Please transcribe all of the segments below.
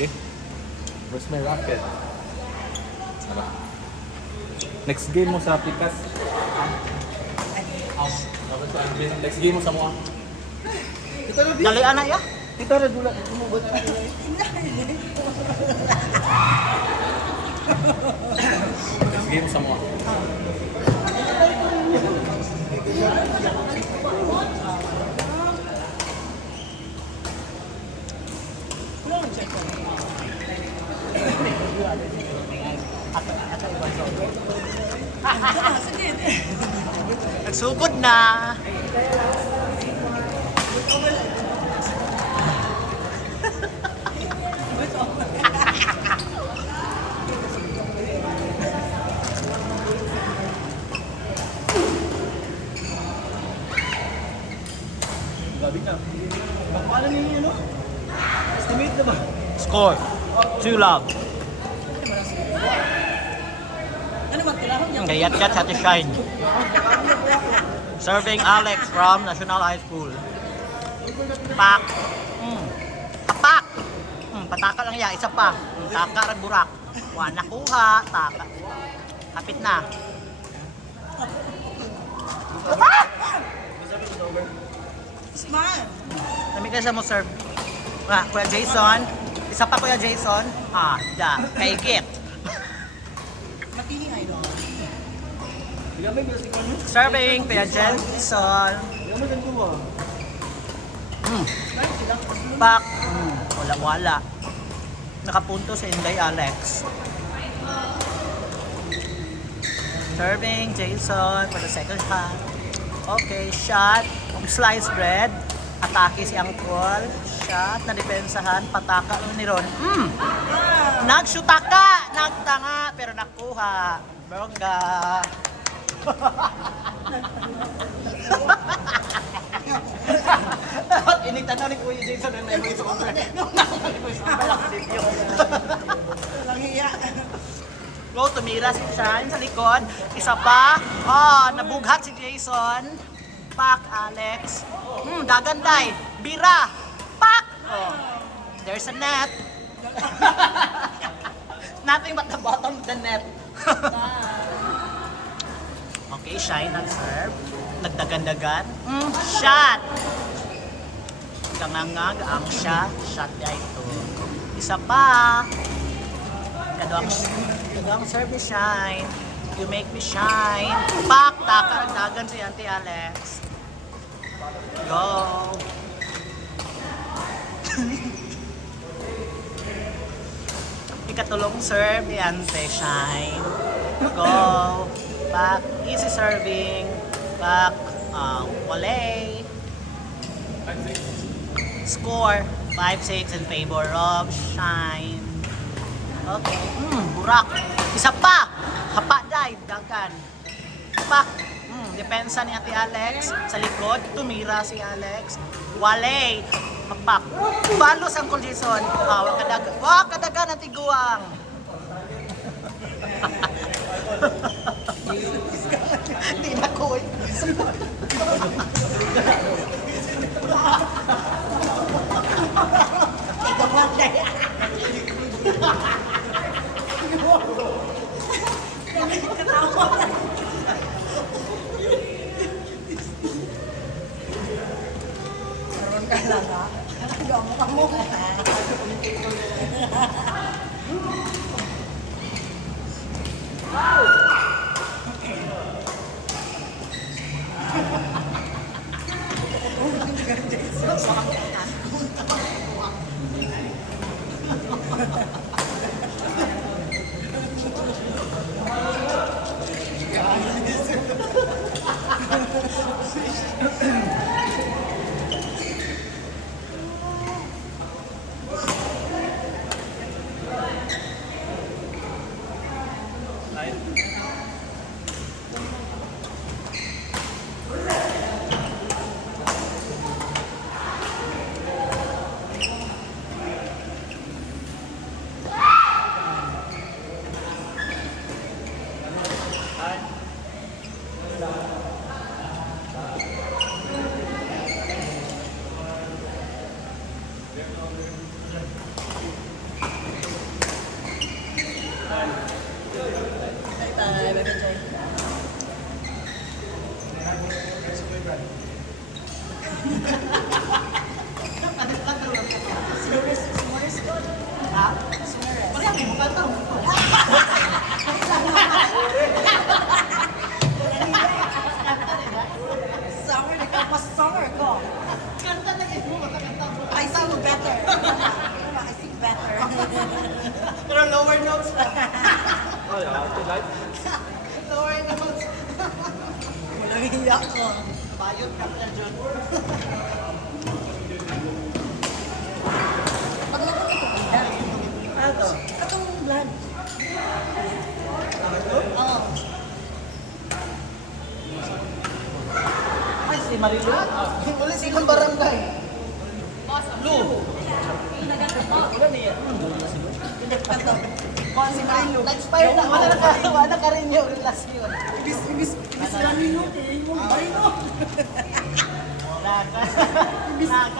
Okay. Where's my racket? Ano? Next game mo sa Pikas. Next game mo sa Mua. Dali anak ya. Kita na dula. Next game mo sa Mua. Nagsugod na. Paano niyo yun, no? Estimate na ba? Score. 2 love. Ano ba? Kailangan niya. Kayat kat sa shine. Serving Alex from National High School. Pak. Kapak. Pataka lang ya, isa pa. Taka rag burak. Wa nakuha, taka. Kapit na. Smile! Nami ka siya mo serve. Kuya Jason. Isa pa Kuya Jason. Kaigit. Matini ay no. Serving Kuya Jason. Pak. Wala. Nakapunto sa Inday Alex. Serving Jason for the second half. Okay, shot. Sliced bread. Atake si Angkol. Shot. Nadepensahan. Pataka ni Ron. Nagshutaka. Nagtanga. Pero nakuha. Bongga. Initanong ni Kuya Jason na naibig sa kumbre. Nung nakakali ko sa video. Lang hiya. Go, tumira si Shine sa likod. Isa pa. Nabughat si Jason. Pak, Alex. Daganday. Bira. Pak. There's a net. Nothing but the bottom of the net. Okay, Shine nag-serve. Nagdagan-dagan. Shot. Kangangag ang shot niya ito. Isa pa. Kadawang serve ni Shine. You make me shine. Pak! Dagan si Auntie Alex. Go! Ikatulong serve ni Auntie Shine. Go! Pak! Easy serving. Pak! Wale. Score 5-6 in favor of Shine. Okay. Burak. Isa pa. Hapa day. Dagan. Pak. Depensa ni Ate Alex. Sa likod. Tumira si Alex. Wale. Hapak. Balos ang Uncle Jason. Wakadagan ang tiguang. Hindi na ko eh. Karoon ka lang ha. Gawang mo ka ha. life? Lower notes. Walang hiya ko. Bayot ka na dyan. Pag naman ito, ganda. Ano? Katong blood. Oo. Ay, si Marilu. Wala silang barangay. Lu. Wala niya. Kato. Si Marilo. Na-expire na. Wala ka rin yung relasyon. Ibis lang nino. Marilo. Lang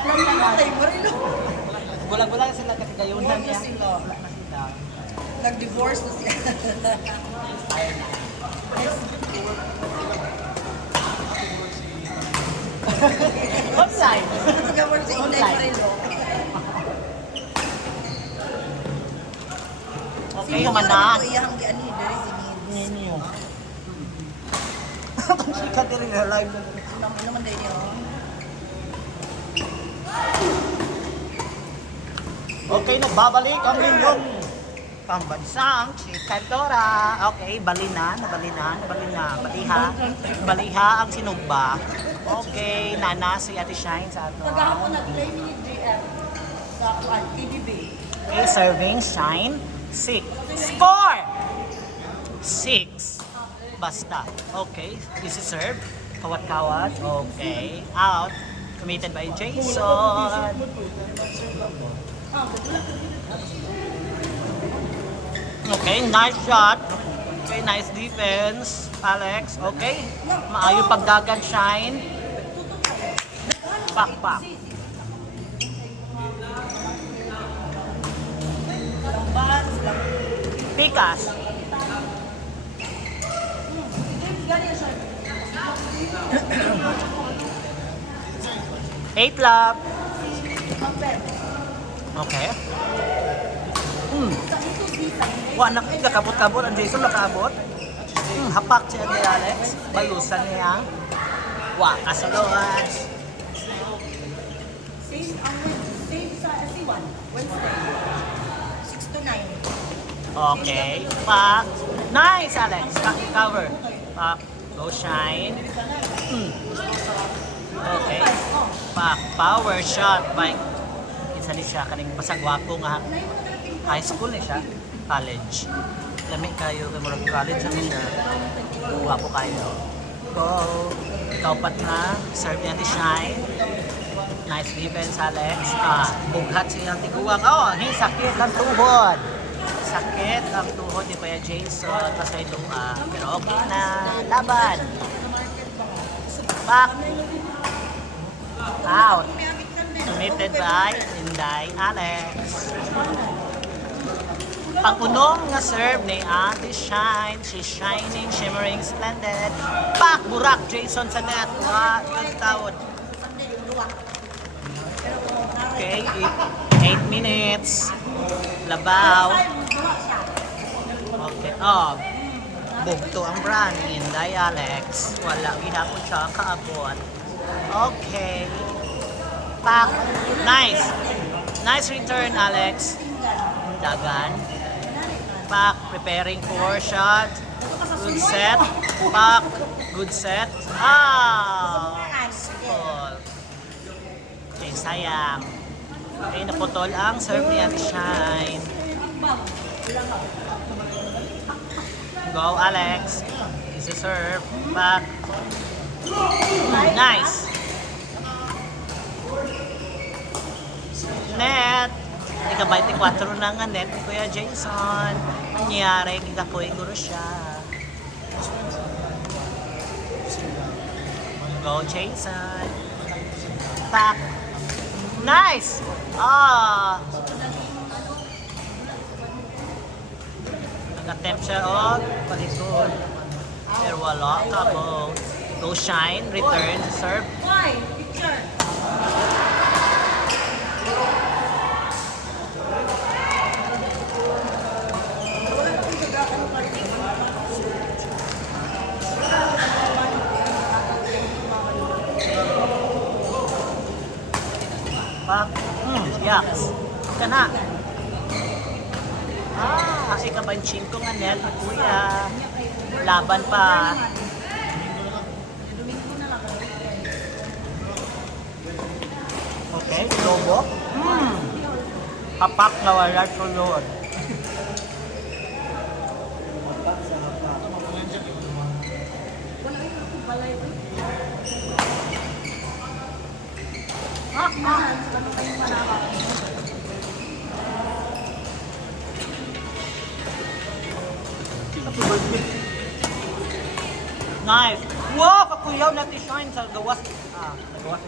namatay, Marilo. Bulag-bulag sila kasi gayunan Wala niya. sila. Wala na sila. Nag-divorce na siya. Online. Nag-divorce si Inday Marilo. Okay, humanan. Ito iyang giani, dari si Nid. Ninyo. Ang sikat rin na live na. Naman naman dahil niyo. Okay, nagbabalik ang inyong pambansang chikadora. Okay, baliha. Baliha ang sinugba. Okay, nana si Ate Shine sa ato. Tagahapon nag-play ni GF sa TVB. Okay, serving Shine. 6. Score! 6. Basta. Okay, this is serve. Kawat-kawat. Okay, out. Committed by Jason. Okay, nice shot. Okay, nice defense. Alex, okay. Maayo pagdagan, Shine. Pak. Lambat, Pikas. gani siya. 8 love. Magpet. Okay. Sa ito bisa. Wa na kabot-kabot ang Jason nakaabot. Hapak siya ni Alex. Balusan niya. Wa kasulod. Same ang same sa C1. Wednesday. 6 to 9. Okay. Pak. Nice, Alex. Cover. Pak. Go shine. Okay. Pak. Power shot by isa ni siya kaning pasagwapo nga high school ni siya. College. Lami kayo kay murag college sa siya. Guwapo kayo. Go. Ikaw pat na. Serve niya ni Shine. Nice defense, Alex. Bughat siyang tiguwang. Oh, sakit ang tuhod. Sakit ang tuhod ni Kuya Jason. Kasi luha. Pero okay na. Laban. Back. Out. Committed by Inday Alex. Pag-unong nga serve ni Ate Shine. She's shining, shimmering, splendid. Back. Burak. Jason sa net. Yung tawad. Okay, 8 minutes. Labaw. Okay, bugto ang brand ni Inday Alex. Wala, gihapon siya kaabot. Okay. Pak. Nice. Nice return, Alex. Dagan. Pak, preparing for shot. Good set. Pak. Good set. Simple. Okay, sayang. Okay, naputol ang serve ni Ate Shine. Go, Alex. This is serve. Back. Nice. Net. Ika 24 na nga net ni Kuya Jason. Nangyari, kikapoy guro siya. Go, Jason. Back. Nice! Nag-attempt siya palisod. Pero wala. Go shine, return, serve. Why? Picture. Pak. Yaks. Ka na. Ay kabanching ko nga Nel, kuya. Laban pa. Okay, lobo. Hapak na wala tulod. Nice. Wow, kakuyaw na t-shine sa gawas. Gawas.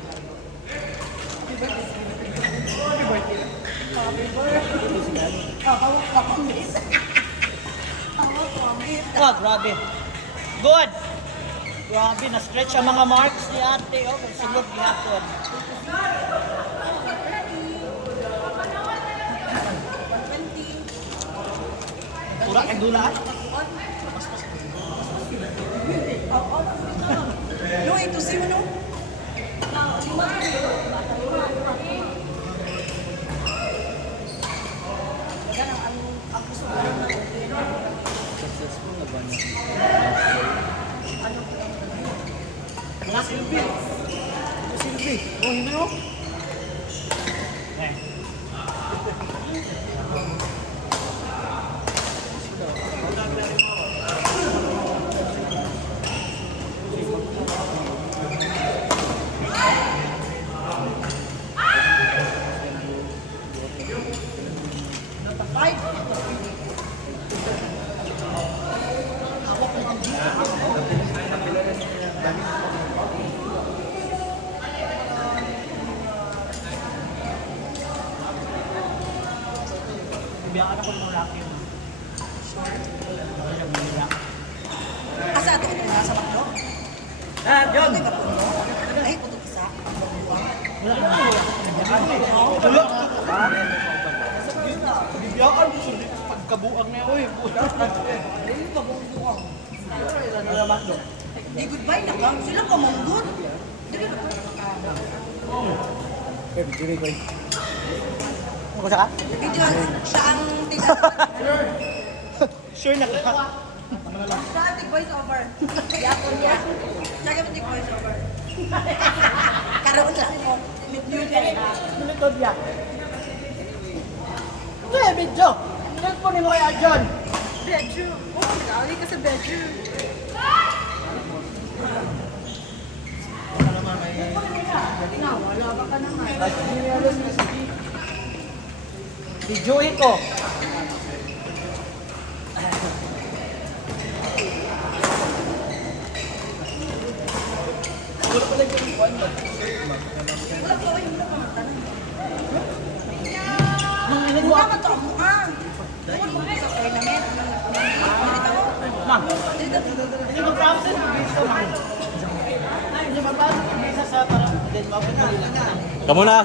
Oh, grabe. Good. Grabe, na-stretch ang mga marks ni ate. Oh, sulod gihapon. Pura kang dulaan. No, ito si ano? Ang gusto ko lang Successful na ba niya? Silvi. Silvi. Oh, hindi mo? Biyakan ako ng rock yun. Asa ato ito nga sa baklo? Yun! Ay, kapuno. Ay, puto isa. Tulog! Bibiyakan mo sulit pagkabuang niya. Uy, Ay, pabungduang. Di goodbye na kang. Sila pa manggut. Dili na Ano sa ka? Video, siya ang tiga. Sure na ka. Siya ang tig-voice over. Yapon niya. Siya ang tig-voice over. Karoon lang mo. New day. Lunitod niya. Ito eh, video. Lunitod po ni mo kaya John. Bedroom. Oh, nag-aaway ka sa bedroom. Wala ba ka naman? Videoin ko. Wala ko yung mga tanong. Manginig mo Wala ako. man to ang mukha. Wala mo sa tournament. Ma, hindi mo promises yung visa, ma. Hindi mo promises yung visa sa parang, then mabot na. Kamu na.